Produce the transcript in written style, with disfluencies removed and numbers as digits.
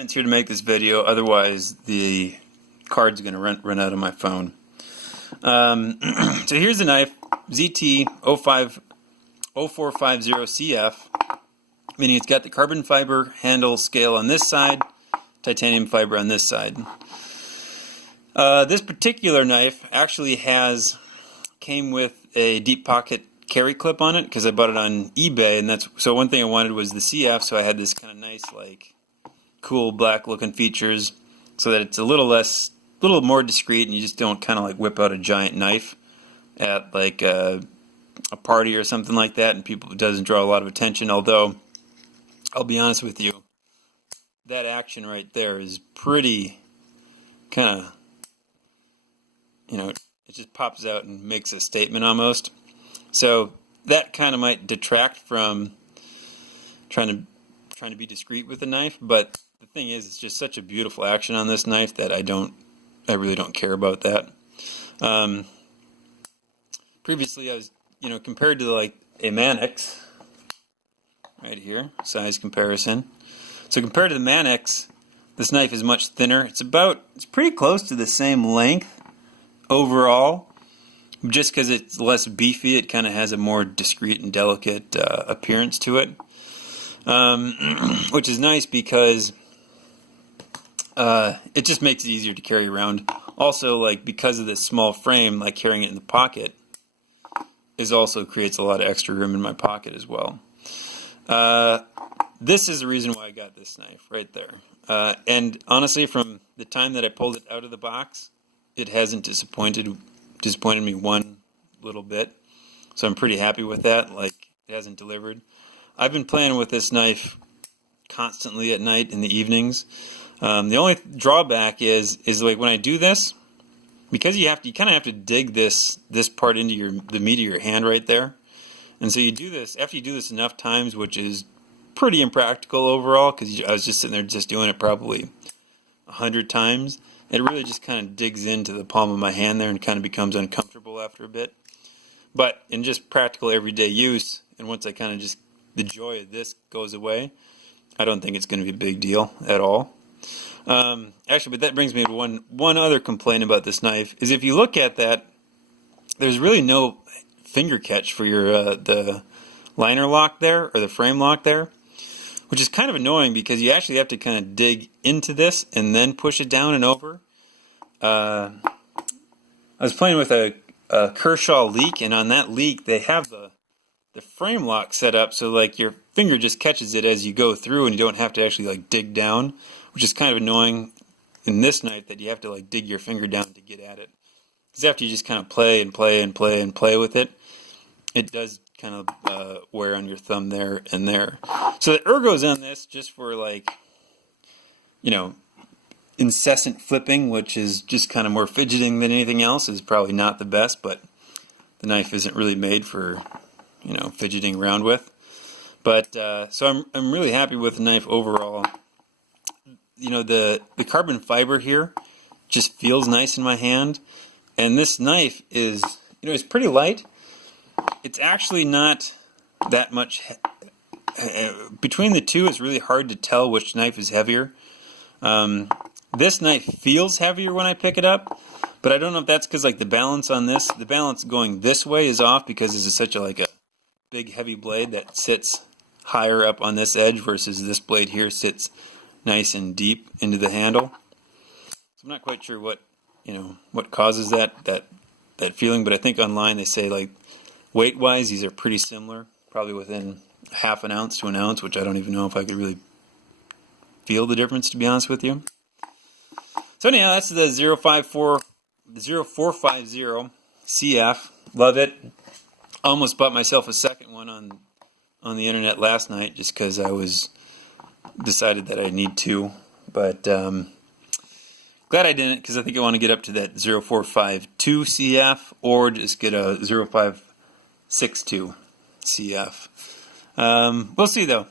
It's here to make this video, otherwise the card's going to run out of my phone. So here's the knife, ZT-0450CF, meaning it's got the carbon fiber handle scale on this side, titanium fiber on this side. This particular knife actually came with a deep pocket carry clip on it because I bought it on eBay, and so one thing I wanted was the CF, so I had this kind of nice, like, cool black looking features so that it's a little more discreet and you just don't kind of like whip out a giant knife at like a party or something like that, and it doesn't draw a lot of attention. Although I'll be honest with you, that action right there is pretty kind of, it just pops out and makes a statement almost. So that kind of might detract from trying to be discreet with the knife, but the thing is, it's just such a beautiful action on this knife that I really don't care about that. Previously, I was, compared to like a Manix, right here, size comparison. So compared to the Manix, this knife is much thinner. It's pretty close to the same length overall. Just because it's less beefy, it kind of has a more discreet and delicate appearance to it. Which is nice because it just makes it easier to carry around. Also, like, because of this small frame, like carrying it in the pocket also creates a lot of extra room in my pocket as well. This is the reason why I got this knife right there. And honestly, from the time that I pulled it out of the box, it hasn't disappointed me one little bit. So I'm pretty happy with that. Like, it hasn't delivered. I've been playing with this knife constantly at night in the evenings. The only drawback is like when I do this, because you kind of have to dig this part into the meat of your hand right there. And so you do this, after you do this enough times, which is pretty impractical overall, because I was just sitting there just doing it probably 100 times, it really just kind of digs into the palm of my hand there and kind of becomes uncomfortable after a bit. But in just practical everyday use, and once I kind of the joy of this goes away, I don't think it's going to be a big deal at all. Actually, but that brings me to one other complaint about this knife, is if you look at that, there's really no finger catch for your the liner lock there, or the frame lock there, which is kind of annoying because you actually have to kind of dig into this and then push it down and over. I was playing with a Kershaw Leek, and on that Leek they have the frame lock set up so like your finger just catches it as you go through and you don't have to actually like dig down, which is kind of annoying in this knife that you have to like dig your finger down to get at it. Because after you just kind of play and play and play and play with it, it does kind of wear on your thumb there and there. So the ergos on this, just for like, incessant flipping, which is just kind of more fidgeting than anything else, is probably not the best, but the knife isn't really made for fidgeting around with. But so I'm really happy with the knife overall. The carbon fiber here just feels nice in my hand, and this knife is it's pretty light. It's actually not that much between the two. It's really hard to tell which knife is heavier. This knife feels heavier when I pick it up, but I don't know if that's because like the balance going this way is off because this is such a big heavy blade that sits higher up on this edge versus this blade here sits nice and deep into the handle. So I'm not quite sure what causes that feeling, but I think online they say like weight wise these are pretty similar, probably within half an ounce to an ounce, which I don't even know if I could really feel the difference, to be honest with you. So anyhow, that's the 0450 CF. Love it. Almost bought myself a second one on the internet last night just because I decided that I need to, but glad I didn't, because I think I want to get up to that 0452 CF or just get a 0562 CF. We'll see though.